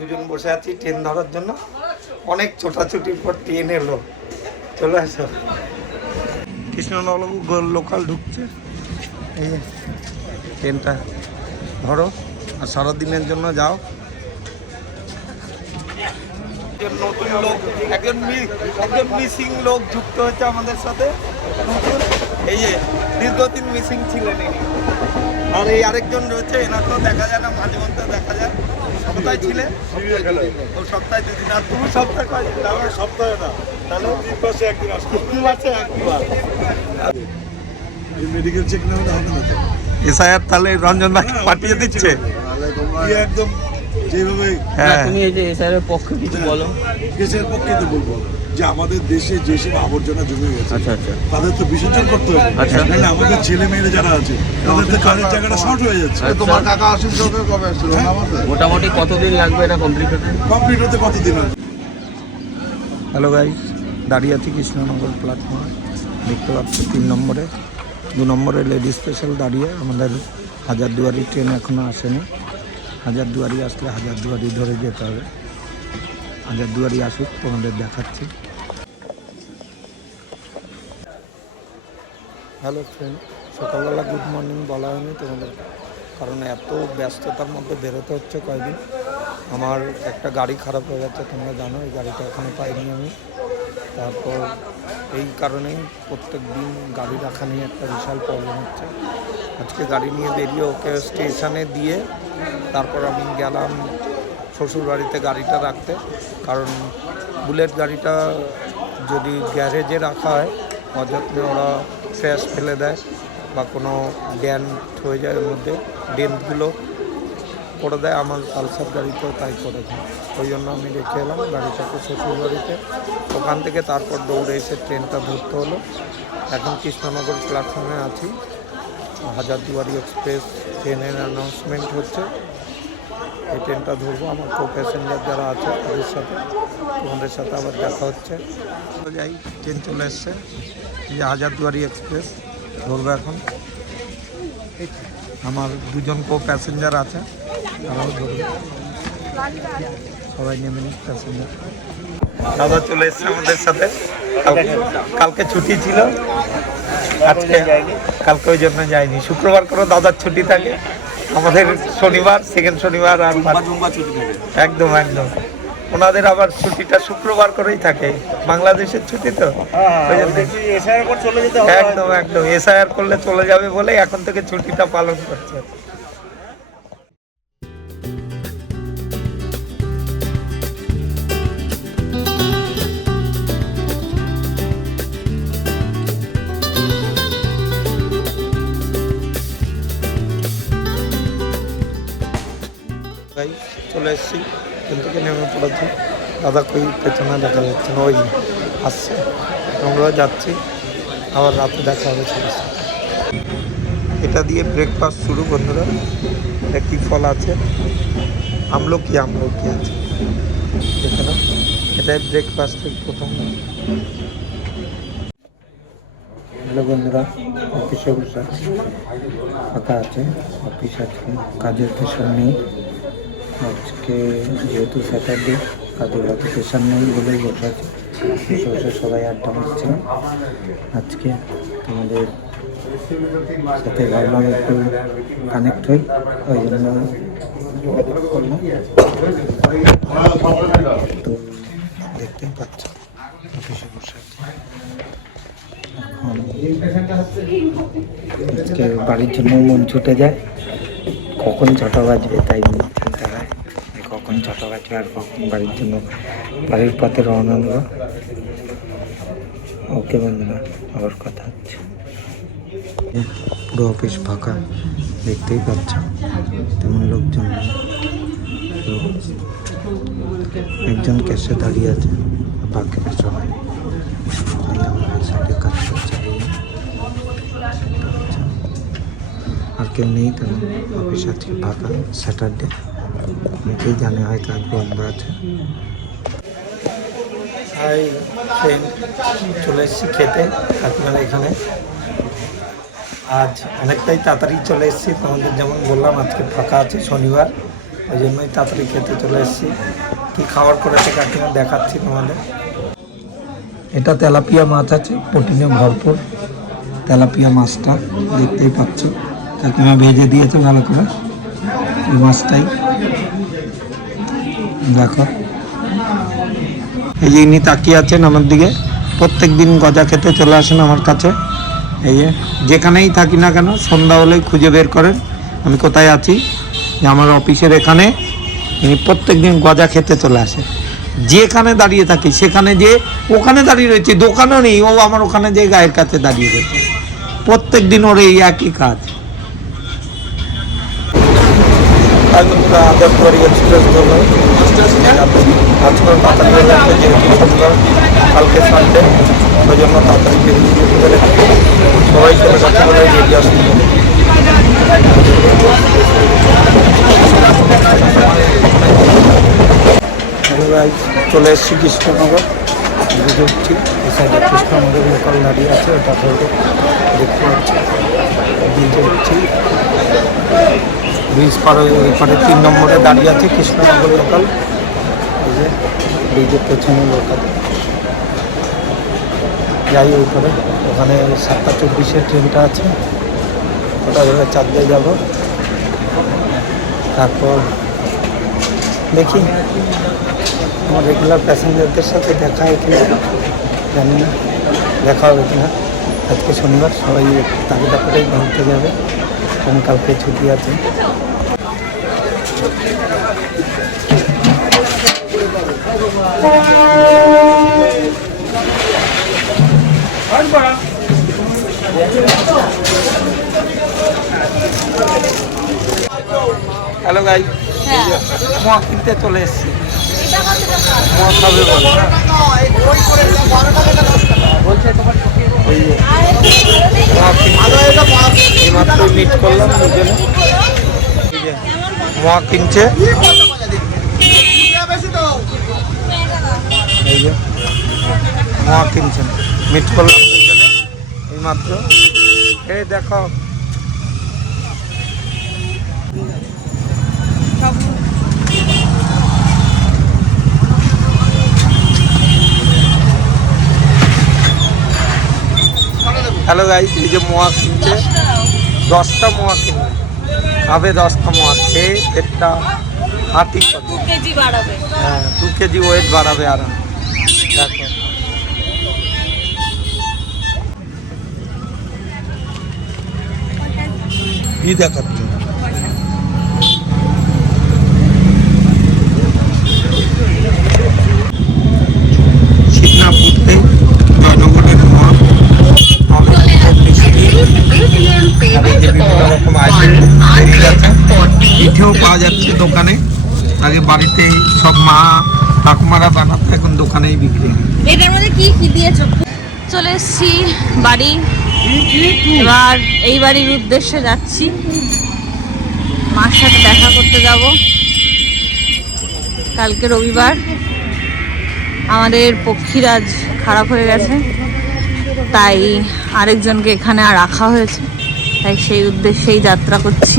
দুজন বসে আছি ট্রেন ধরার জন্য। অনেক ছোটাছুটির পর ট্রেন এলো। চলে আসো। কৃষ্ণনগর লোকাল ঢুকছে। এই ট্রেনটা ধরো আর সারাদিনের জন্য যাও। নতুন লোক একজন মিসিং লোক যুক্ত হচ্ছে আমাদের সাথে। এই যে দীর্ঘদিন মিসিং ছিলেন ইনি। আর এই আরেকজন রয়েছে, এনাকেও দেখা যায় না, মাঝে মধ্যে দেখা যায়। কোথায় ছিলে? ও সপ্তাহে দুদিন। আর তুমি সপ্তাহে কয়? আমার সপ্তাহে না, তাহলে 3 মাসে একদিন আসতো। 3 মাসে একবার মেডিকেল চেক না হলে হবে না তো। এসআইআর তাহলে রঞ্জন ভাই পাঠিয়ে দিচ্ছে একদম যেভাবে। তুমি এই যে এসআইআর এর পক্ষে কিছু বলো। দেশের পক্ষে তো বলবো যে আমাদের দেশে যেসব আবর্জনা জমে গেছে আচ্ছা আচ্ছা তাদের তো বিসর্জন করতে হবে। আচ্ছা। নাহলে আমাদের ছেলে মেয়েরা যারা আছে তাদের তো কাজের জায়গাটা শর্ট হয়ে যাচ্ছে। তোমার কাকা আসুন কবে আসছিল? মোটামুটি কতদিন লাগবে এটা কমপ্লিট হতে কতদিন হবে? হ্যালো গাইস, দাঁড়িয়ে আছি কৃষ্ণনগর প্ল্যাটফর্মে। দেখতে পাচ্ছি 3 নম্বরে 2 নম্বরে লেডি স্পেশাল দাঁড়িয়ে। আমাদের হাজারদুয়ারি ট্রেন এখনও আসেনি। হাজারদুয়ারি আসলে হাজারদুয়ারি ধরে যেতে হবে। হাজারদুয়ারি আসুক, তোমাদের দেখাচ্ছি। হ্যালো ফ্রেন্ড, সকালবেলা গুড মর্নিং বলা হয়নি তোমাদের, কারণ এত ব্যস্ততার মধ্যে বেরোতে হচ্ছে কয়েকদিন। আমার একটা গাড়ি খারাপ হয়ে গেছে, তোমরা জানো। এই গাড়িটা এখনও পাইনি আমি। তারপর এই কারণেই প্রত্যেক দিন গাড়ি রাখা নিয়ে একটা বিশাল প্রবলেম হচ্ছে। আজকে গাড়ি নিয়ে বেরিয়ে ওকে স্টেশনে দিয়ে তারপর আমি গেলাম শ্বশুরবাড়িতে গাড়িটা রাখতে। কারণ বুলেট গাড়িটা যদি গ্যারেজে রাখা হয়, অযত্নে ওরা ট্র্যাশ ফেলে দেয় বা কোনো ড্যান্ট হয়ে যায়, ওর মধ্যে ডেন্টগুলো করে দেয়। আমার পালসার গাড়িতেও তাই করে দেয়। ওই জন্য আমি রেখে এলাম গাড়িটাকে শ্বশুরবাড়িতে। ওখান থেকে তারপর দৌড়ে এসে ট্রেনটা ধরতে হলো। এখন কৃষ্ণনগর প্ল্যাটফর্মে আছি। হাজারদুয়ারি এক্সপ্রেস ট্রেনের অ্যানাউন্সমেন্ট হচ্ছে। এই ট্রেনটা ধরবো। আমার কো প্যাসেঞ্জার যারা আছে তাদের সাথে, তোমাদের সাথে আবার দেখা হচ্ছে। যাই, ট্রেন চলে এসছে। এই যে হাজারদুয়ারি এক্সপ্রেস ধরবো এখন। আমার 2জন কো প্যাসেঞ্জার আছে, তারাও ধরবে। সবাই নেমে নিস প্যাসেঞ্জার। দাদা চলে এসছে আমাদের সাথে। কালকে ছুটি ছিল, আজকে কালকে ওই জন্য যায়নি। শুক্রবার করে দাদার ছুটি থাকে, আমাদের শনিবার, সেকেন্ড শনিবার আর ছুটি থাকে। একদম একদম। ওনাদের আবার ছুটিটা শুক্রবার করেই থাকে, বাংলাদেশের ছুটি তো। একদম একদম এসআইআর করলে চলে যাবে বলে এখন থেকে ছুটিটা পালন করছে। চলে এসেছি, ট্রেন থেকে নেমে পড়েছি। দাদা কই পেছনে দেখা যাচ্ছে না, ওই আসছে। আমরাও যাচ্ছি, আবার রাতে দেখা হবে সবার সাথে। এটা দিয়ে ব্রেকফাস্ট শুরু বন্ধুরা। এটা কী ফল আছে? আমলকি আছে এখানে। এটাই ব্রেকফাস্টের প্রথম। হ্যালো বন্ধুরা, অফিসে বসে ফাঁকা আছে। অফিস আজকে কাজের প্রেশার নেই। আজকে যেহেতু স্যাটারডে, কাজের অত প্রেশার নেই বলেই বসে আছে। বসে বসে সবাই আড্ডা মারছে। আজকে তোমাদের সাথে ভাবলাম একটু কানেক্ট হই, ওই জন্য করলাম। তো দেখতেই পাচ্ছ অফিসে বসে আছে। আজকে বাড়ির জন্য মন ছুটে যায়। কখন 6টা বাজবে তাই চিন্তা হয়, কখন 6টা বাজবে আর কখন বাড়ির জন্য বাড়ির পথে রওনা দেবো। ওকে বন্ধুরা, আবার কথা হচ্ছে। পুরো অফিস ফাঁকা, দেখতেই পাচ্ছ, তেমন লোকজন নেই। একজন ক্যাশে দাঁড়িয়ে আছে, বাকিরা সবাই আমাদের সাইডে কাজ করছে। আর কেউ নেই তেমন, অফিস আজকে ফাঁকা, স্যাটারডে। অনেকেই জানে হয়তো আজ বন্ধ আছে। হাই ফ্রেন্ড, চলে এসেছি খেতে আপনার এখানে। আজ অনেকটাই তাড়াতাড়ি চলে এসেছি, তোমাদের যেমন বললাম আজকে ফাঁকা আছে, শনিবার। ওই জন্যই তাড়াতাড়ি খেতে চলে এসেছি। কি খাবার করেছে কাকিমা দেখাচ্ছি তোমাদের। এটা তেলাপিয়া মাছ আছে, প্রোটিনে ভরপুর তেলাপিয়া মাছটা দেখতেই পাচ্ছ, কাকিমা ভেজে দিয়েছে ভালো করে। এই মাছটাই দেখো। এই যে ইনি তাকিয়ে আছেন আমার দিকে, প্রত্যেক দিন গজা খেতে চলে আসেন আমার কাছে। এই যে যেখানেই থাকি না কেন সন্ধ্যা হলেই খুঁজে বের করেন আমি কোথায় আছি। যে আমার অফিসের এখানে ইনি প্রত্যেক দিন গজা খেতে চলে আসে। যেখানে দাঁড়িয়ে থাকি সেখানে যে ওখানে দাঁড়িয়ে রয়েছে, দোকানও নেই, ও আমার ওখানে যে গায়ের কাছে দাঁড়িয়ে রয়েছে, প্রত্যেক দিন ওর এই একই কাজ। আদরপুরি এক্সপ্রেস ধরো আজকাল তাড়াতাড়ি হয়ে যাচ্ছে, যেহেতু শনিবার কালকে সানডে, ওই জন্য তাড়াতাড়ি বেরিয়ে সবাই চলে যাচ্ছে বলে রেডি আসতে। চলে এসেছি কৃষ্ণনগর, বুঝে উঠছি এই সাইডে কৃষ্ণনগর লোকাল দাঁড়িয়ে আছে, ওটা ধরে দেখতে পাচ্ছি বুঝে উঠছি। ব্রিজ পার ওই পারে 3 নম্বরে দাঁড়িয়ে আছে কৃষ্ণনগর লোকাল, এই যে ব্রিজের পেছনে লোকাল। যাই ওই করে, ওখানে 7:24 ট্রেনটা আছে, ওটা ধরে চাঁদে যাব। তারপর দেখি আমার রেগুলার প্যাসেঞ্জারদের সাথে দেখা হয় কিনা, জানি না দেখা হবে কিনা। আজকে শনিবার, সবাই তাগিদা করেই ঘুরতে যাবে, কারণ কালকে ছুটি আছে। হ্যালো গাই, মোয়া কিনতে চলে এসেছি। মোয়া খাবে বলে এইমাত্র মিট করলাম দুজনে, মোয়া কিনছে। এই যে মোয়া কিনছেন, মিট করলাম দুজনে এইমাত্র। এই দেখো হ্যালো গাইস, এই যে মোয়া কিনছে, 10টা মোয়া কিনবে, খাবে 10টা মোয়া, খেয়ে পেটটা হাতি 2 কেজি বাড়াবে। হ্যাঁ 2 কেজি ওয়েট বাড়াবে। আর দেখো কি দেখাচ্ছ, শিবনাপুরতে জয়নগরের মোয়া, বিভিন্ন রকম আইটেম বেরিয়ে গেছে, পিঠেও পাওয়া যাচ্ছে দোকানে। আগে বাড়িতে সব মা ঠাকুমারা বানাতো, এখন দোকানেই বিক্রি হয়। এটার মধ্যে কি কি দিয়েছো? চলে এসেছি বাড়ি, এবার এই বাড়ির উদ্দেশ্যে যাচ্ছি, মার সাথে দেখা করতে যাব। কালকে রবিবার, আমাদের পক্ষীরাজ খারাপ হয়ে গেছে, তাই আরেকজনকে এখানে আর রাখা হয়েছে, তাই সেই উদ্দেশ্যেই যাত্রা করছি।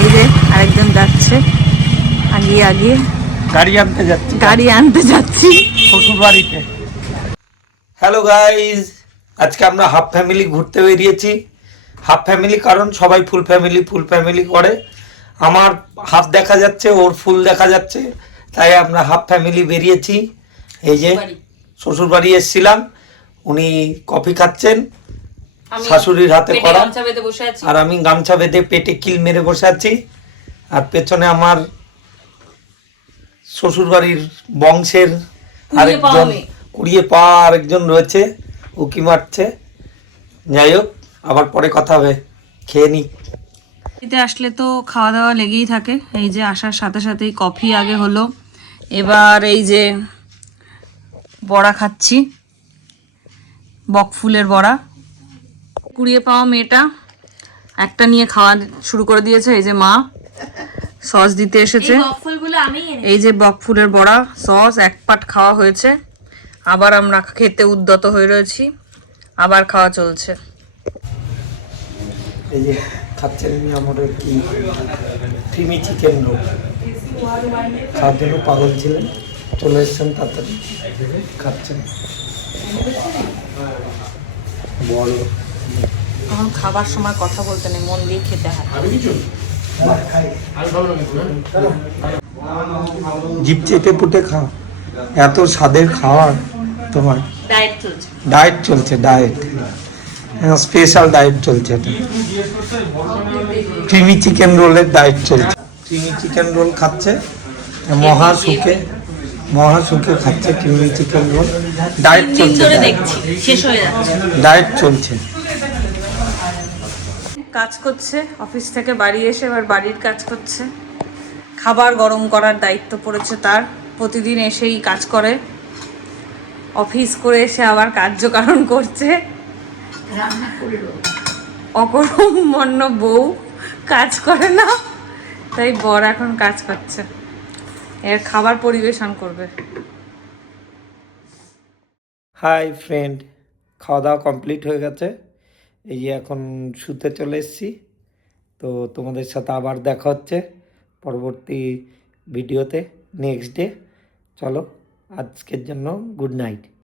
এই যে আরেকজন যাচ্ছে, আগিয়ে আগিয়ে গাড়ি আনতে যাচ্ছি শ্বশুর বাড়িতে। হ্যালো গাইজ, আজকে আমরা হাফ ফ্যামিলি ঘুরতে বেরিয়েছি। হাফ ফ্যামিলি কারণ সবাই ফুল ফ্যামিলি করে, আমার হাফ দেখা যাচ্ছে, ওর ফুল দেখা যাচ্ছে, তাই আমরা হাফ ফ্যামিলি বেরিয়েছি। এই যে শ্বশুর বাড়ি এসেছিলাম, উনি কফি খাচ্ছেন শাশুড়ির হাতে করা, আর আমি গামছা বেঁধে পেটে কিল মেরে বসে আছি। আর পেছনে আমার শ্বশুর বাড়ির বংশের আরেকজন কুড়িয়ে পাওয়া আরেকজন রয়েছে, উকি মারছে। যাই হোক, আবার পরে কথা হবে, খেয়ে নি। বাড়িতে আসলে তো খাওয়া দাওয়া লেগেই থাকে। এই যে আসার সাথে সাথেই কফি আগে হলো, এবার এই যে বড়া খাচ্ছি, বকফুলের বড়া। কুড়িয়ে পাওয়া মেয়েটা একটা নিয়ে খাওয়া শুরু করে দিয়েছে। এই যে মা সস দিতে এসেছে, এই যে বকফুলের বড়া সস 1 পাট খাওয়া হয়েছে, আবার আমরা খেতে উদ্যত হয়ে রয়েছি, আবার খাওয়া চলছে। এই যে খাচ্ছেন মিয়ামরের কি ক্রিমি চিকেন রোল, খাওয়ার জন্য পাগল ছিলেন, চলে এসছেন তাড়াতাড়ি খাচ্ছেন। বড় এখন খাবার সময় কথা বলতে নেই, মন দিয়ে খেতে হয়। জিপ চেপে পুটে খাও, এত স্বাদের খাওয়ার তোমার। ডায়েট চলছে। ডায়েট চলছে, ডায়েট স্পেশাল ডায়েট চলছে। এটা ক্রিমি চিকেন রোলের ডায়েট চলছে। ক্রিমি চিকেন রোল খাচ্ছে, মহা সুখে খাচ্ছে ক্রিমি চিকেন রোল। ডায়েট চলছে, দেখছি শেষ হয়ে যাচ্ছে। ডায়েট চলছে। কাজ করছে, অফিস থেকে বাড়ি এসে এবার বাড়ির কাজ করছে। খাবার গরম করার দায়িত্ব পড়েছে তার, প্রতিদিন এসেই কাজ করে, অফিস করে এসে আবার কার্যকারণ করছে। অকর্মণ্য বউ কাজ করে না, তাই বর এখন কাজ করছে, এর খাবার পরিবেশন করবে। হাই ফ্রেন্ড, খাওয়া দাওয়া কমপ্লিট হয়ে গেছে, এই যে এখন শুতে চলে এসেছি। তো তোমাদের সাথে আবার দেখা হচ্ছে পরবর্তী ভিডিওতে নেক্সট ডে। চলো আজকের জন্য গুড নাইট।